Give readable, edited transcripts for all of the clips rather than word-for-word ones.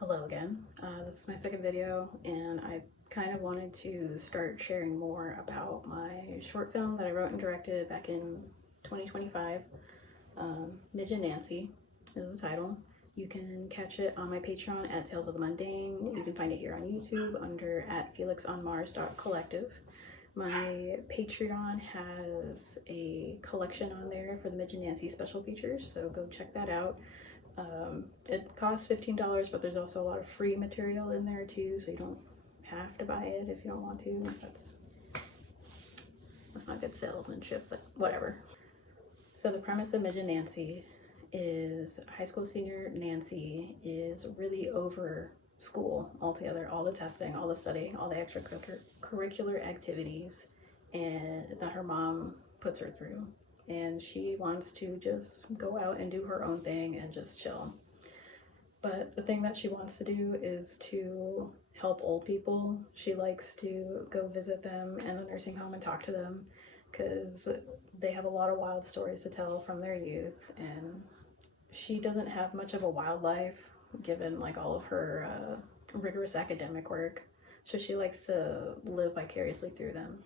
Hello again. This is my second video, and I kind of wanted to start sharing more about my short film that I wrote and directed back in 2025. Midge and Nancy is the title. You can catch it on my Patreon at Tales of the Mundane. You can find it here on YouTube under at felixonmars.collective. My Patreon has a collection on there for the Midge and Nancy special features, so go check that out. It costs $15, but there's also a lot of free material in there too, so you don't have to buy it if you don't want to. That's not good salesmanship, but whatever. So the premise of Midge and Nancy is high school senior Nancy is really over school altogether, all the testing, all the studying, all the extracurricular activities, and that her mom puts her through. And she wants to just go out and do her own thing and just chill. But the thing that she wants to do is to help old people. She likes to go visit them in the nursing home and talk to them because they have a lot of wild stories to tell from their youth, and she doesn't have much of a wild life given like all of her rigorous academic work, so she likes to live vicariously through them.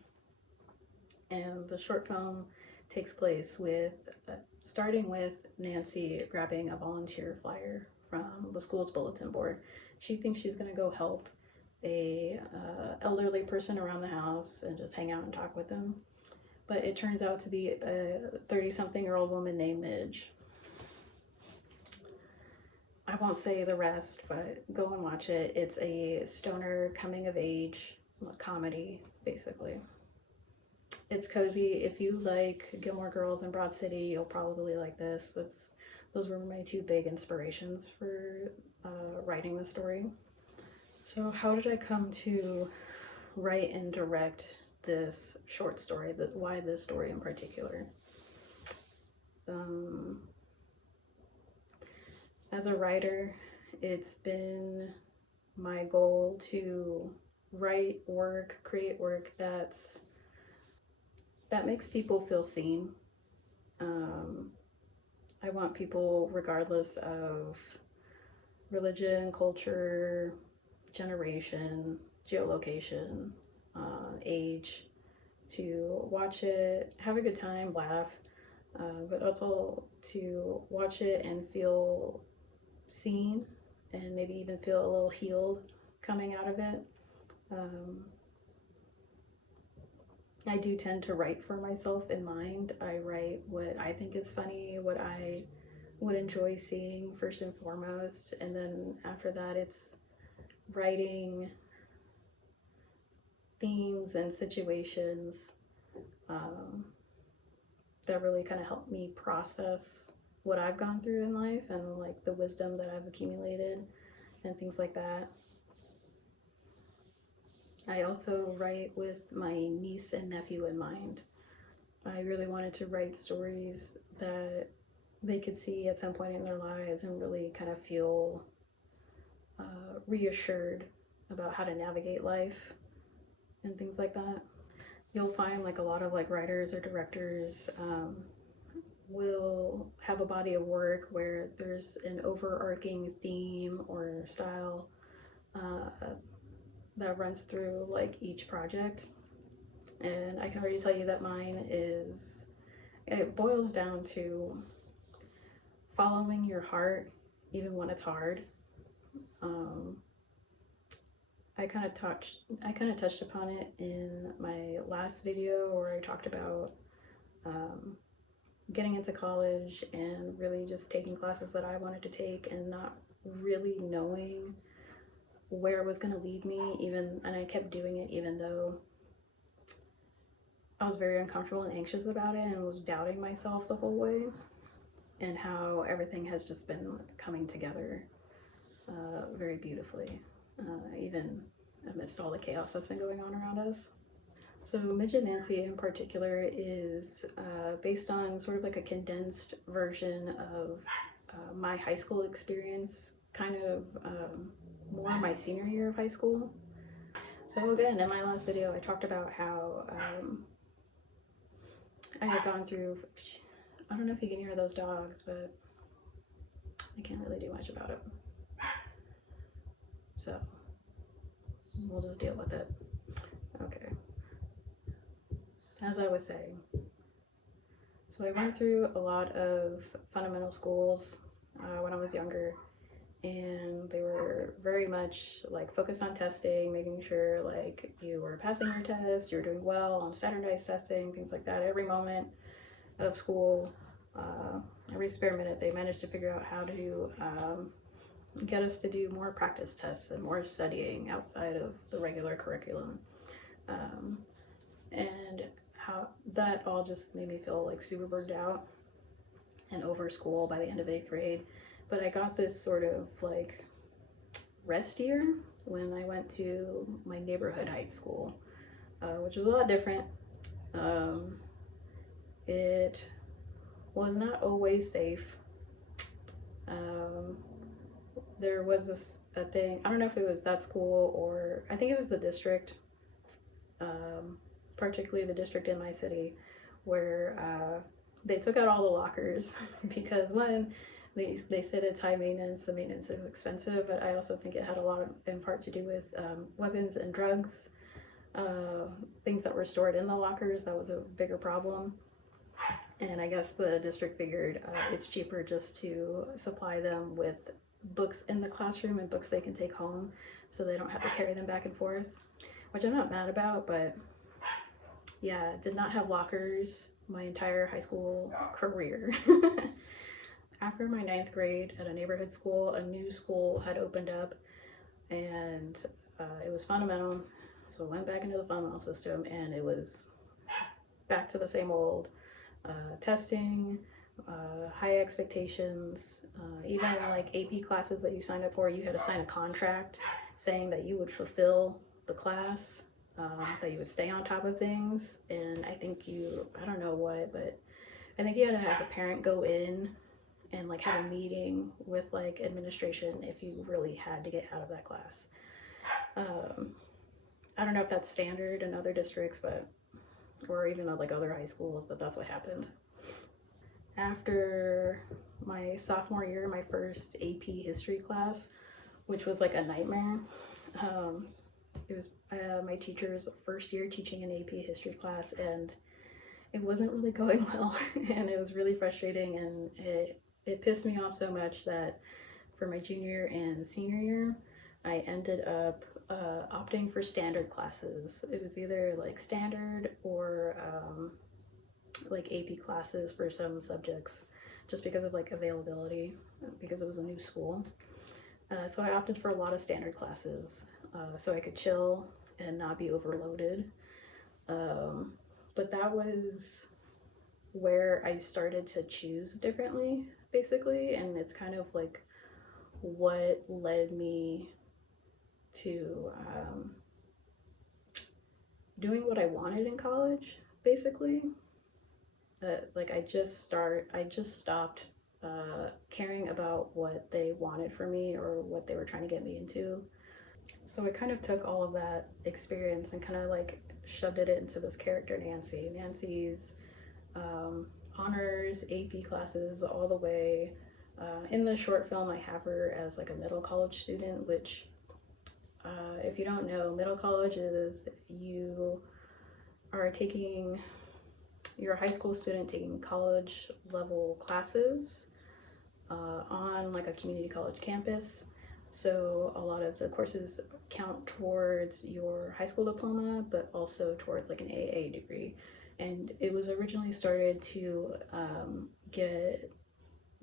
And the short film takes place with starting with Nancy grabbing a volunteer flyer from the school's bulletin board. She thinks she's going to go help a elderly person around the house and just hang out and talk with them, but it turns out to be a 30-something-year-old woman named Midge. I won't say the rest, but go and watch it. It's a stoner coming of age comedy, basically. It's cozy. If you like Gilmore Girls and Broad City, you'll probably like this. Those were my two big inspirations for writing the story. So how did I come to write and direct this short story? Why this story in particular? As a writer, it's been my goal to write work, create work that makes people feel seen. I want people, regardless of religion, culture, generation, geolocation, age, to watch it, have a good time, laugh, but also to watch it and feel seen and maybe even feel a little healed coming out of it. I do tend to write for myself in mind. I write what I think is funny, what I would enjoy seeing first and foremost, and then after that it's writing themes and situations that really kind of help me process what I've gone through in life and like the wisdom that I've accumulated and things like that. I also write with my niece and nephew in mind. I really wanted to write stories that they could see at some point in their lives and really kind of feel reassured about how to navigate life and things like that. You'll find like a lot of like writers or directors will have a body of work where there's an overarching theme or style that runs through like each project, and I can already tell you that mine is, it boils down to following your heart even when it's hard. I kind of touched upon it in my last video where I talked about getting into college and really just taking classes that I wanted to take and not really knowing where it was going to lead me, and I kept doing it even though I was very uncomfortable and anxious about it and was doubting myself the whole way, and how everything has just been coming together very beautifully, even amidst all the chaos that's been going on around us. So Midge and Nancy in particular is based on sort of like a condensed version of my high school experience, kind of more my senior year of high school. So again, in my last video, I talked about how I had gone through, I don't know if you can hear those dogs, but I can't really do much about it. So we'll just deal with it. Okay. As I was saying, so I went through a lot of fundamental schools when I was younger, and they were very much like focused on testing, making sure like you were passing your test, you were doing well on standardized testing, things like that. Every moment of school, every spare minute, they managed to figure out how to get us to do more practice tests and more studying outside of the regular curriculum. And how that all just made me feel like super burned out and over school by the end of 8th grade. But I got this sort of like rest year when I went to my neighborhood high school, which was a lot different. It was not always safe. There was a thing, I don't know if it was that school or I think it was the district, particularly the district in my city, where they took out all the lockers because one, they said it's high maintenance, the maintenance is expensive, but I also think it had a lot in part to do with weapons and drugs, things that were stored in the lockers. That was a bigger problem. And I guess the district figured it's cheaper just to supply them with books in the classroom and books they can take home so they don't have to carry them back and forth, which I'm not mad about, but yeah, did not have lockers my entire high school career. After my 9th grade at a neighborhood school, a new school had opened up, and it was fundamental, so I went back into the fundamental system, and it was back to the same old testing, high expectations, even like AP classes that you signed up for, you had to sign a contract saying that you would fulfill the class, that you would stay on top of things. And I think I don't know what, but I think you had to have a parent go in and like have a meeting with like administration if you really had to get out of that class. I don't know if that's standard in other districts, but or even at like other high schools, but that's what happened. After my sophomore year, my first AP history class, which was like a nightmare. It was my teacher's first year teaching an AP history class, and it wasn't really going well, and it was really frustrating, and it pissed me off so much that for my junior and senior year, I ended up opting for standard classes. It was either like standard or like AP classes for some subjects, just because of like availability, because it was a new school. So I opted for a lot of standard classes so I could chill and not be overloaded. But that was where I started to choose differently, basically, and it's kind of like what led me to doing what I wanted in college, basically. Like I just stopped caring about what they wanted for me or what they were trying to get me into. So I kind of took all of that experience and kind of like shoved it into this character, Nancy. Nancy's honors, AP classes all the way. In the short film, I have her as like a middle college student, which if you don't know, middle college is you're a high school student taking college level classes on like a community college campus. So a lot of the courses count towards your high school diploma, but also towards like an AA degree. And it was originally started to get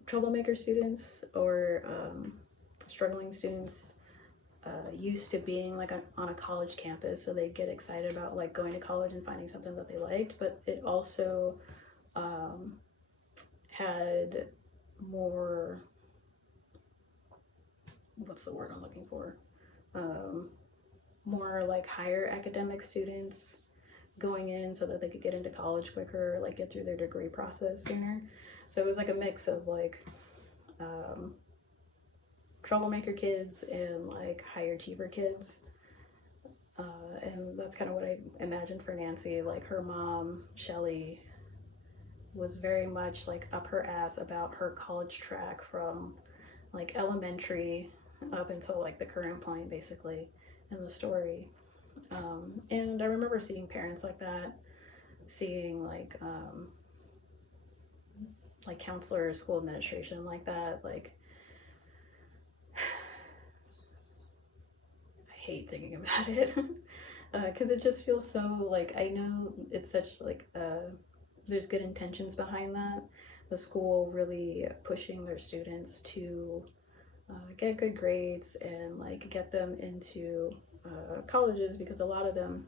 troublemaker students or struggling students used to being like on a college campus, so they'd get excited about like going to college and finding something that they liked. But it also had more, what's the word I'm looking for, more like higher academic students going in so that they could get into college quicker, like get through their degree process sooner. So it was like a mix of like troublemaker kids and like higher achiever kids. And that's kind of what I imagined for Nancy. Like her mom, Shelly, was very much like up her ass about her college track from like elementary up until like the current point, basically, in the story. And I remember seeing parents like that, seeing like counselors, school administration like that. Like, I hate thinking about it because it just feels so like, I know it's such like there's good intentions behind that. The school really pushing their students to get good grades and like get them into colleges, because a lot of them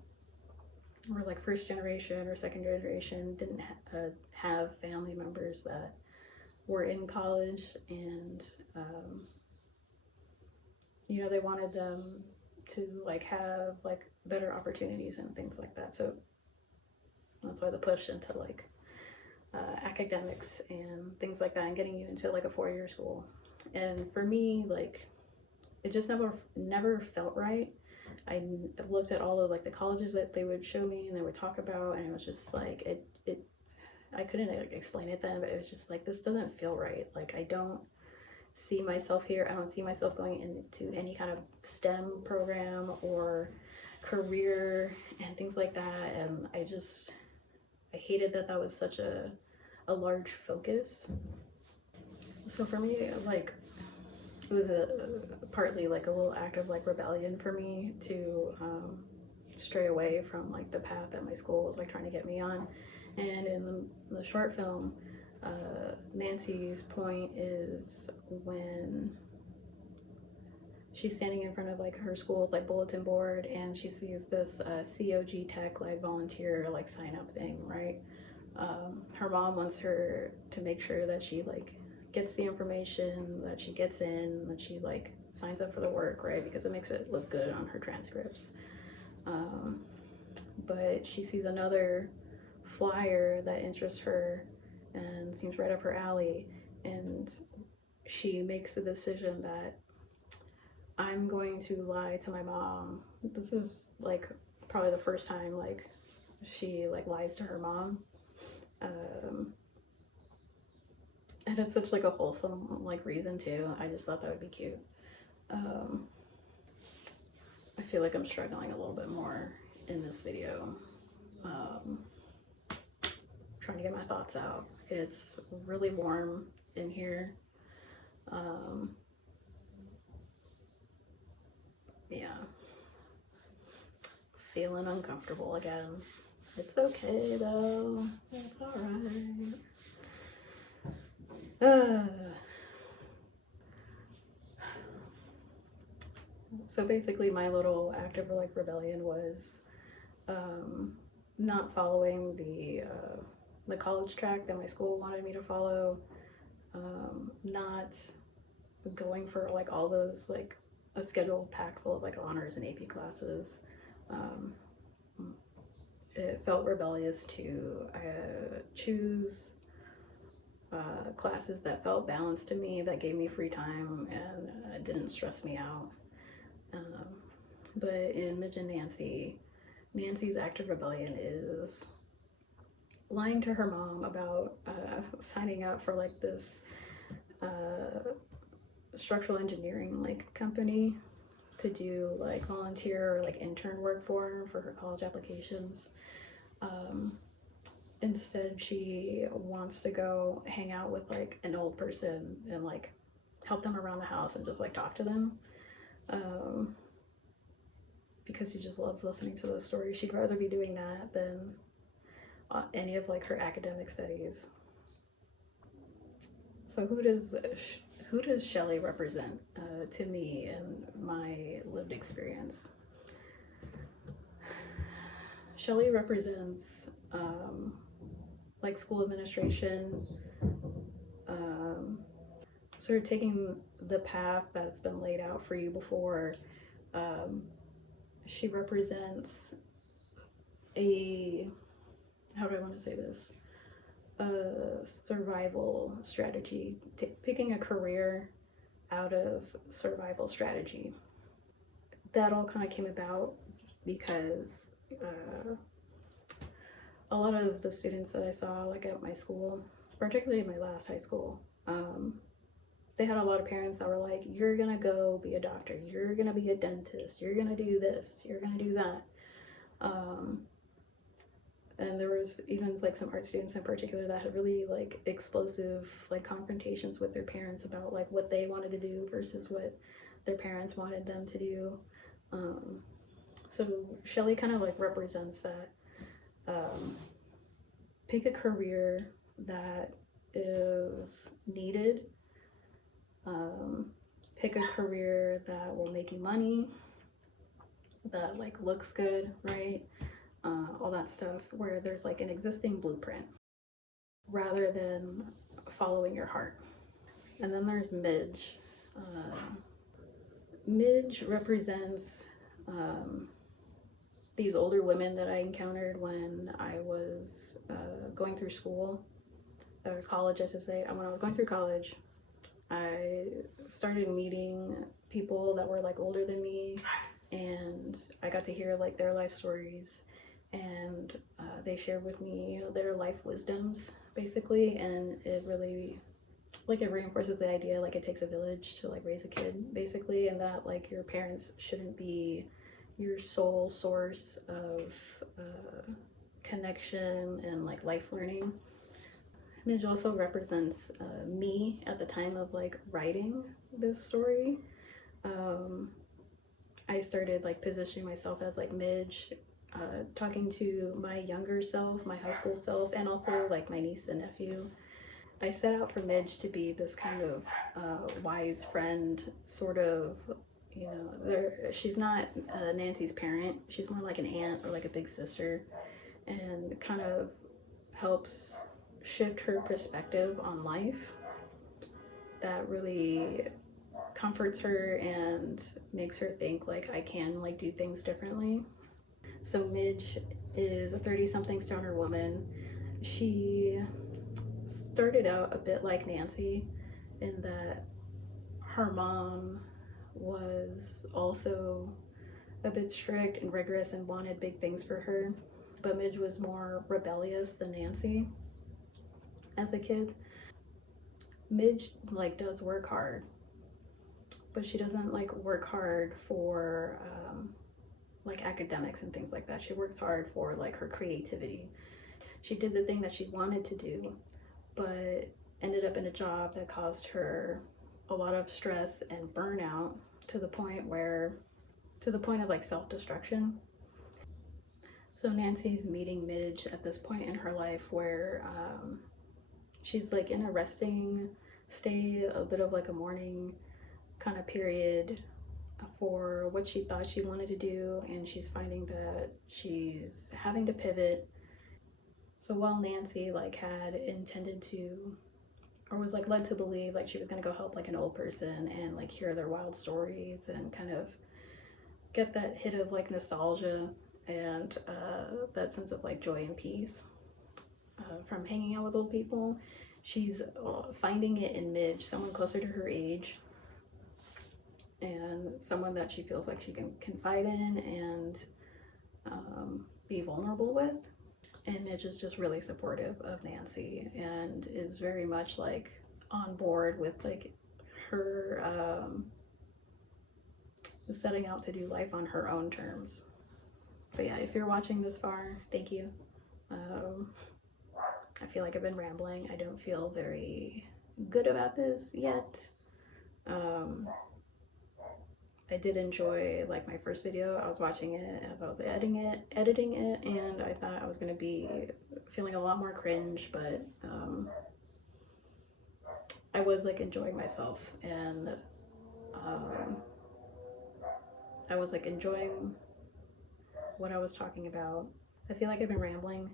were like first generation or second generation, didn't have family members that were in college, and you know, they wanted them to like have like better opportunities and things like that. So that's why the push into like academics and things like that, and getting you into like a 4-year school. And for me, like, it just never felt right. I looked at all of like the colleges that they would show me and they would talk about, and it was just like it I couldn't like explain it then, but it was just like, this doesn't feel right. Like, I don't see myself here. I don't see myself going into any kind of STEM program or career and things like that. And I hated that was such a large focus. So for me, like, it was partly like a little act of like rebellion for me to stray away from like the path that my school was like trying to get me on. And in the short film, Nancy's point is when she's standing in front of like her school's like bulletin board, and she sees this COG Tech like volunteer like sign up thing, right? Her mom wants her to make sure that she like gets the information, that she gets in, that she like signs up for the work, right? Because it makes it look good on her transcripts. But she sees another flyer that interests her and seems right up her alley, and she makes the decision that, I'm going to lie to my mom. This is like probably the first time like she like lies to her mom. And it's such like a wholesome like reason too. I just thought that would be cute. I feel like I'm struggling a little bit more in this video. Trying to get my thoughts out. It's really warm in here. Yeah. Feeling uncomfortable again. It's okay though. It's alright. So basically my little act of like rebellion was not following the college track that my school wanted me to follow, not going for like all those like a schedule packed full of like honors and AP classes. It felt rebellious to choose classes that felt balanced to me, that gave me free time and didn't stress me out. But in Midge and Nancy, Nancy's act of rebellion is lying to her mom about signing up for like this structural engineering like company to do like volunteer or like intern work for her college applications. Instead, she wants to go hang out with like an old person and like help them around the house and just like talk to them, because she just loves listening to those stories. She'd rather be doing that than any of like her academic studies. So who does Shelley represent to me in my lived experience? Shelley represents like school administration, sort of taking the path that's been laid out for you before. She represents a, how do I want to say this? A survival strategy, picking a career out of survival strategy. That all kind of came about because a lot of the students that I saw like at my school, particularly my last high school, they had a lot of parents that were like, you're gonna go be a doctor, you're gonna be a dentist, you're gonna do this, you're gonna do that. And there was even like some art students in particular that had really like explosive like confrontations with their parents about like what they wanted to do versus what their parents wanted them to do. So Shelley kind of like represents that. Pick a career that is needed. Pick a career that will make you money, that like looks good, right? All that stuff where there's like an existing blueprint rather than following your heart. And then there's Midge. Midge represents these older women that I encountered when I was going through school, or college, I should say. When I was going through college, I started meeting people that were like older than me, and I got to hear like their life stories, and they shared with me, you know, their life wisdoms basically, and it really like it reinforces the idea like it takes a village to like raise a kid basically, and that like your parents shouldn't be your sole source of connection and like life learning. Midge also represents me at the time of like writing this story. I started like positioning myself as like Midge, talking to my younger self, my high school self, and also like my niece and nephew. I set out for Midge to be this kind of wise friend, sort of, you know, she's not Nancy's parent, she's more like an aunt or like a big sister, and kind of helps shift her perspective on life that really comforts her and makes her think like I can like do things differently. So Midge is a 30-something stoner woman. She started out a bit like Nancy in that her mom was also a bit strict and rigorous and wanted big things for her, but Midge was more rebellious than Nancy as a kid. Midge like does work hard, but she doesn't like work hard for like academics and things like that. She works hard for like her creativity. She did the thing that she wanted to do, but ended up in a job that caused her a lot of stress and burnout to the point of like self-destruction. So Nancy's meeting Midge at this point in her life where she's like in a resting state, a bit of like a mourning kind of period for what she thought she wanted to do, and she's finding that she's having to pivot. So while Nancy like had intended to, or was like led to believe like she was gonna go help like an old person and like hear their wild stories and kind of get that hit of like nostalgia and that sense of like joy and peace from hanging out with old people, she's finding it in Midge, someone closer to her age and someone that she feels like she can confide in and be vulnerable with. And Midge is just really supportive of Nancy and is very much like on board with like her setting out to do life on her own terms. But yeah, if you're watching this far, thank you. I feel like I've been rambling. I don't feel very good about this yet. I did enjoy like my first video. I was watching it as I was editing it, and I thought I was gonna be feeling a lot more cringe, but I was like enjoying myself, and I was like enjoying what I was talking about. I feel like I've been rambling.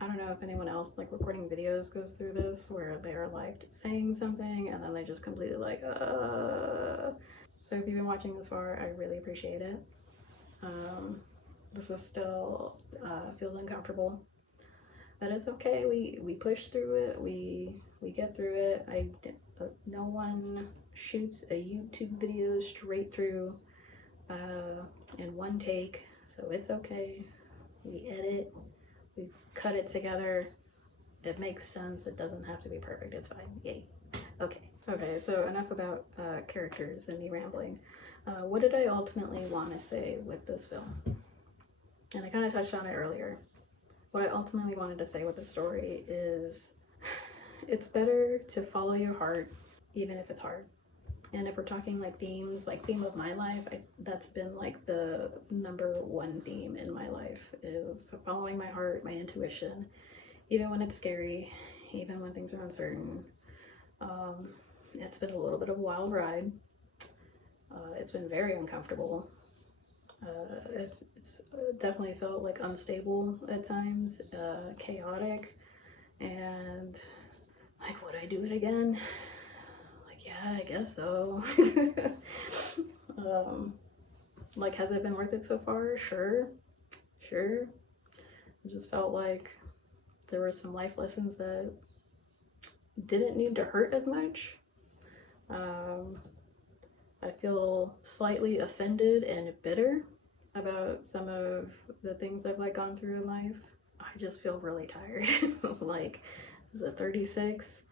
I don't know if anyone else like recording videos goes through this where they're like saying something and then they just completely like So if you've been watching this far, I really appreciate it. This is still feels uncomfortable, but it's okay. We push through it. We get through it. No one shoots a YouTube video straight through in one take, so it's okay. We edit, we cut it together. It makes sense. It doesn't have to be perfect. It's fine. Yay. Okay, so enough about characters and me rambling. What did I ultimately want to say with this film? And I kind of touched on it earlier. What I ultimately wanted to say with the story is it's better to follow your heart even if it's hard. And if we're talking like themes, like theme of my life, that's been like the number one theme in my life is following my heart, my intuition, even when it's scary, even when things are uncertain. It's been a little bit of a wild ride. It's been very uncomfortable. It's definitely felt like unstable at times, chaotic, and like, would I do it again? Like, yeah, I guess so. Like, has it been worth it so far? Sure. It just felt like there were some life lessons that didn't need to hurt as much. I feel slightly offended and bitter about some of the things I've like gone through in life. I just feel really tired. Like, is it 36?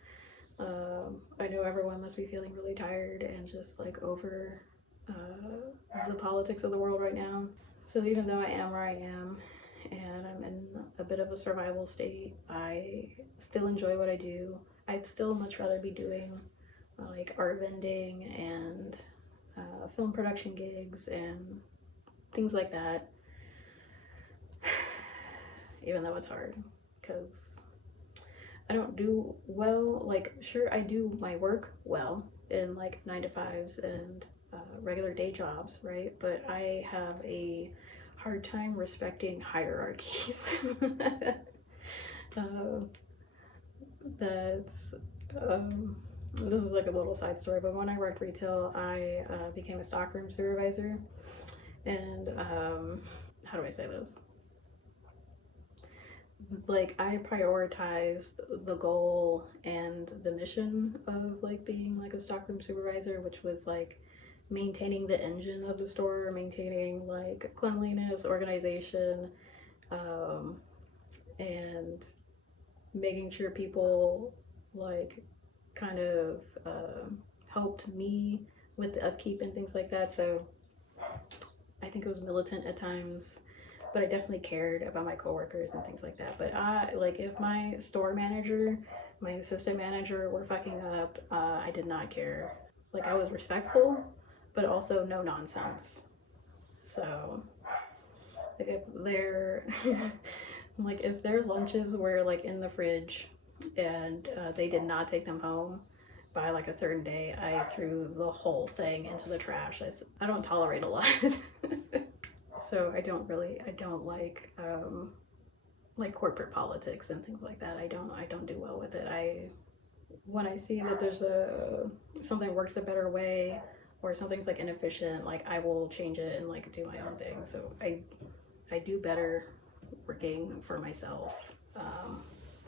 I know everyone must be feeling really tired and just like over the politics of the world right now. So even though I am where I am and I'm in a bit of a survival state, I still enjoy what I do. I'd still much rather be doing like art vending and film production gigs and things like that, even though it's hard, because I don't do well. Like, sure, I do my work well in like 9 to 5s and regular day jobs, right? But I have a hard time respecting hierarchies. That's this is like a little side story, but when I worked retail, I became a stockroom supervisor, and how do I say this? Like, I prioritized the goal and the mission of like being like a stockroom supervisor, which was like maintaining the engine of the store, maintaining like cleanliness, organization, and making sure people like kind of helped me with the upkeep and things like that. So I think it was militant at times, but I definitely cared about my coworkers and things like that. But I like, if my store manager, my assistant manager were fucking up, I did not care. Like, I was respectful, but also no nonsense. So like, if their like if their lunches were like in the fridge and they did not take them home by like a certain day, I threw the whole thing into the trash. I don't tolerate a lot. So I don't like corporate politics and things like that. I don't do well with it. When I see that there's something works a better way or something's like inefficient, like I will change it and like do my own thing. So I do better working for myself,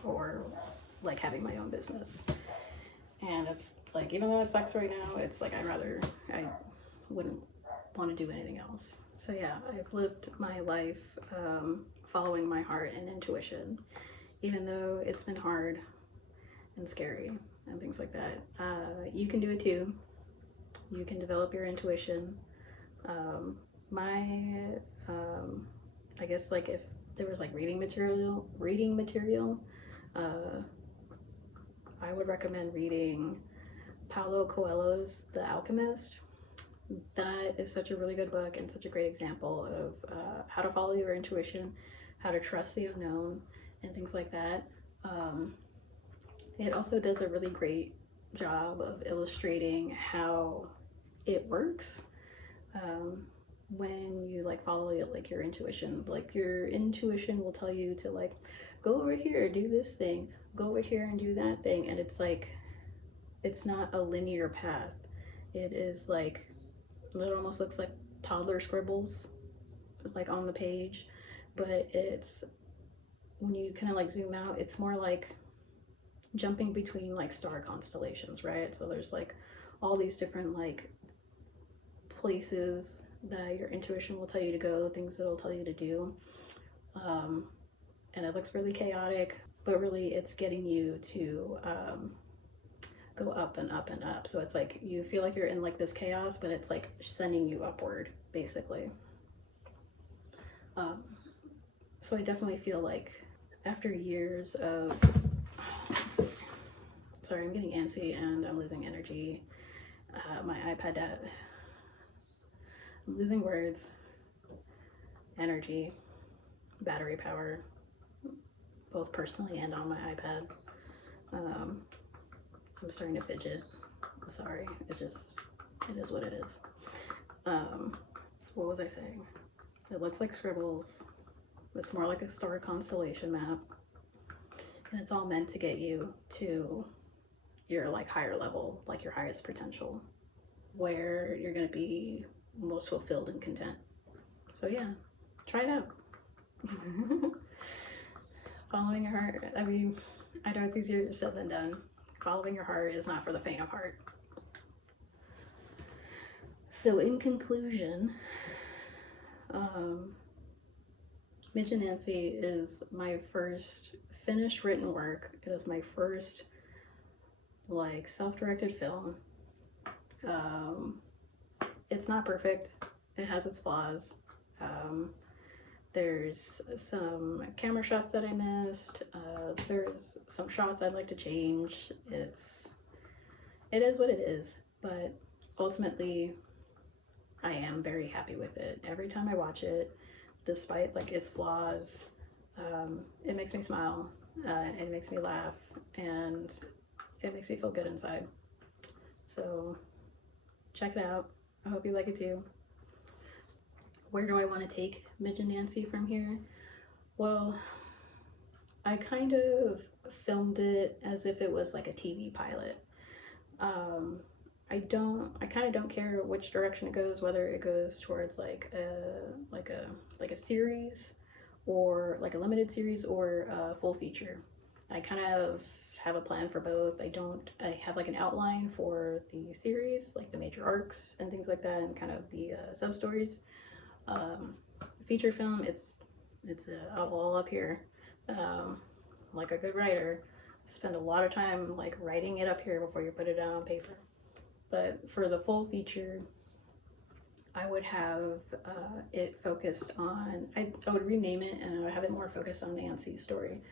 or like having my own business. And it's like, even though it sucks right now, it's like I wouldn't want to do anything else. So yeah, I've lived my life following my heart and intuition, even though it's been hard and scary and things like that. You can do it too. You can develop your intuition. I guess like if there was like reading material, I would recommend reading Paulo Coelho's The Alchemist. That is such a really good book and such a great example of how to follow your intuition, how to trust the unknown, and things like that. It also does a really great job of illustrating how it works when you like follow like your intuition. Like, your intuition will tell you to like go over here, do this thing, go over here and do that thing, and it's like, it's not a linear path. It is like, it almost looks like toddler scribbles like on the page, but it's, when you kind of like zoom out, it's more like jumping between like star constellations, right? So there's like all these different like places that your intuition will tell you to go, things that it'll tell you to do, and it looks really chaotic, but really it's getting you to go up and up and up. So it's like you feel like you're in like this chaos, but it's like sending you upward, basically. So I definitely feel like after years of, sorry, I'm getting antsy and I'm losing energy. My iPad, I'm losing words, energy, battery power, both personally and on my iPad. I'm starting to fidget. I'm sorry, it is what it is. What was I saying? It looks like scribbles. It's more like a star constellation map. And it's all meant to get you to your like higher level, like your highest potential, where you're gonna be most fulfilled and content. So yeah, try it out. Following your heart, I mean, I know it's easier said than done. Following your heart is not for the faint of heart. So in conclusion, Midge and Nancy is my first finished written work. It is my first like self-directed film. It's not perfect. It has its flaws. There's some camera shots that I missed. There's some shots I'd like to change. It is what it is, but ultimately I am very happy with it. Every time I watch it, despite like its flaws, it makes me smile, it makes me laugh, and it makes me feel good inside. So check it out. I hope you like it too. Where do I want to take Midge and Nancy from here? Well, I kind of filmed it as if it was like a TV pilot. I kind of don't care which direction it goes, whether it goes towards like a series or like a limited series or a full feature. I kind of have a plan for both. I have like an outline for the series, like the major arcs and things like that, and kind of the sub stories. Feature film, it's all up here. Like a good writer, spend a lot of time like writing it up here before you put it down on paper. But for the full feature, I would have it focused on, I would rename it and I would have it more focused on Nancy's story.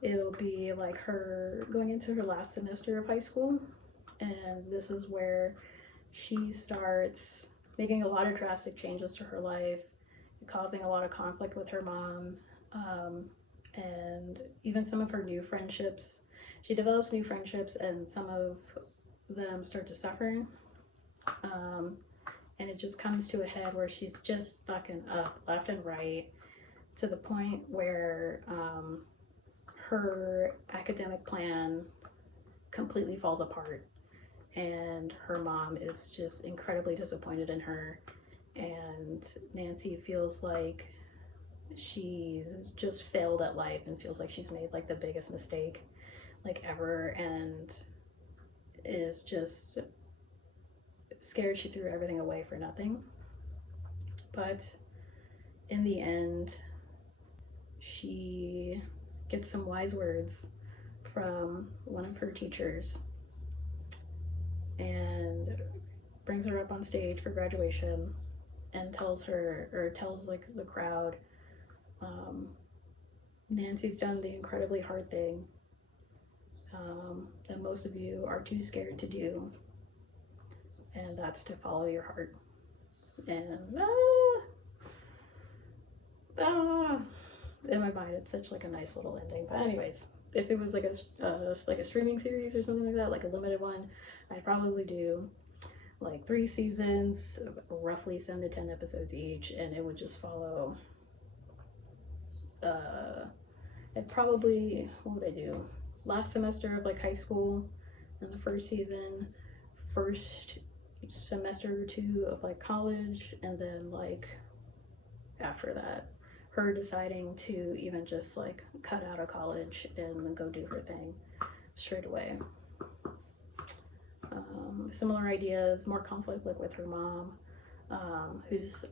It'll be like her going into her last semester of high school, and this is where she starts making a lot of drastic changes to her life, causing a lot of conflict with her mom, and even some of her new friendships. She develops new friendships and some of them start to suffer. And it just comes to a head where she's just fucking up left and right, to the point where her academic plan completely falls apart, and her mom is just incredibly disappointed in her, and Nancy feels like she's just failed at life and feels like she's made like the biggest mistake like ever, and is just scared she threw everything away for nothing. But in the end, she gets some wise words from one of her teachers and brings her up on stage for graduation and tells like the crowd, Nancy's done the incredibly hard thing that most of you are too scared to do, and that's to follow your heart. And in my mind, it's such like a nice little ending. But anyways, if it was like a streaming series or something like that, like a limited one, I'd probably do like 3 seasons, roughly 7 to 10 episodes each, and it would just follow. What would I do? Last semester of like high school, and the first season, first semester or 2 of like college, and then like after that, her deciding to even just like cut out of college and go do her thing straight away. Similar ideas, more conflict with her mom, who's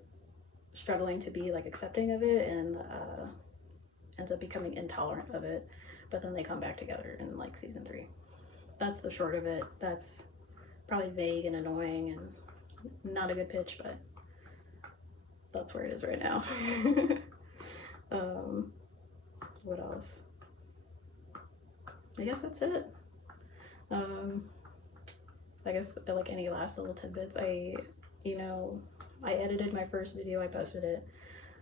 struggling to be like accepting of it, and ends up becoming intolerant of it, but then they come back together in like season 3. That's the short of it. That's probably vague and annoying and not a good pitch, but that's where it is right now. What else? I guess that's it. I guess like any last little tidbits, I edited my first video, I posted it.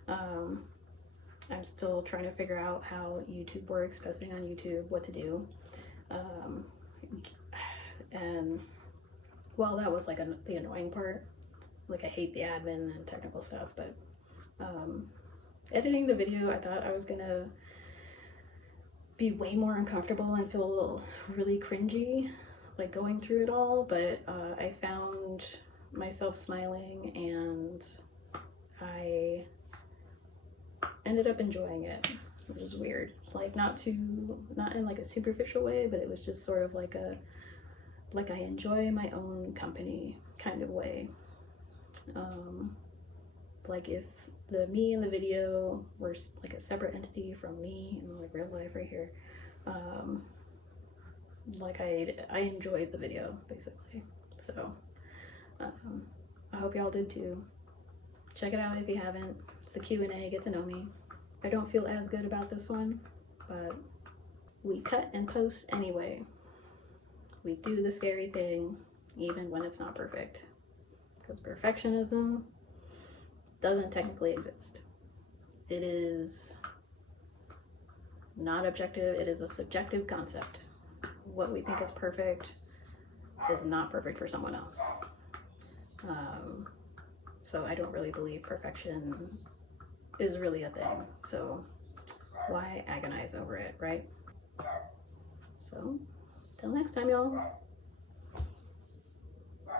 I'm still trying to figure out how YouTube works, posting on YouTube, what to do. And while that was like the annoying part, like I hate the admin and technical stuff, but editing the video, I thought I was gonna be way more uncomfortable and feel really cringy, like going through it all, but I found myself smiling and I ended up enjoying it, which is weird. Like not in like a superficial way, but it was just sort of like I enjoy my own company kind of way. Like if the me in the video were like a separate entity from me in like real life right here, like I enjoyed the video basically. So I hope y'all did too. Check it out if you haven't. It's a Q&A, get to know me. I don't feel as good about this one, but we cut and post anyway. We do the scary thing even when it's not perfect, because perfectionism doesn't technically exist. It is not objective, it is a subjective concept. What we think is perfect is not perfect for someone else. So I don't really believe perfection is really a thing. So why agonize over it, right? So till next time, y'all.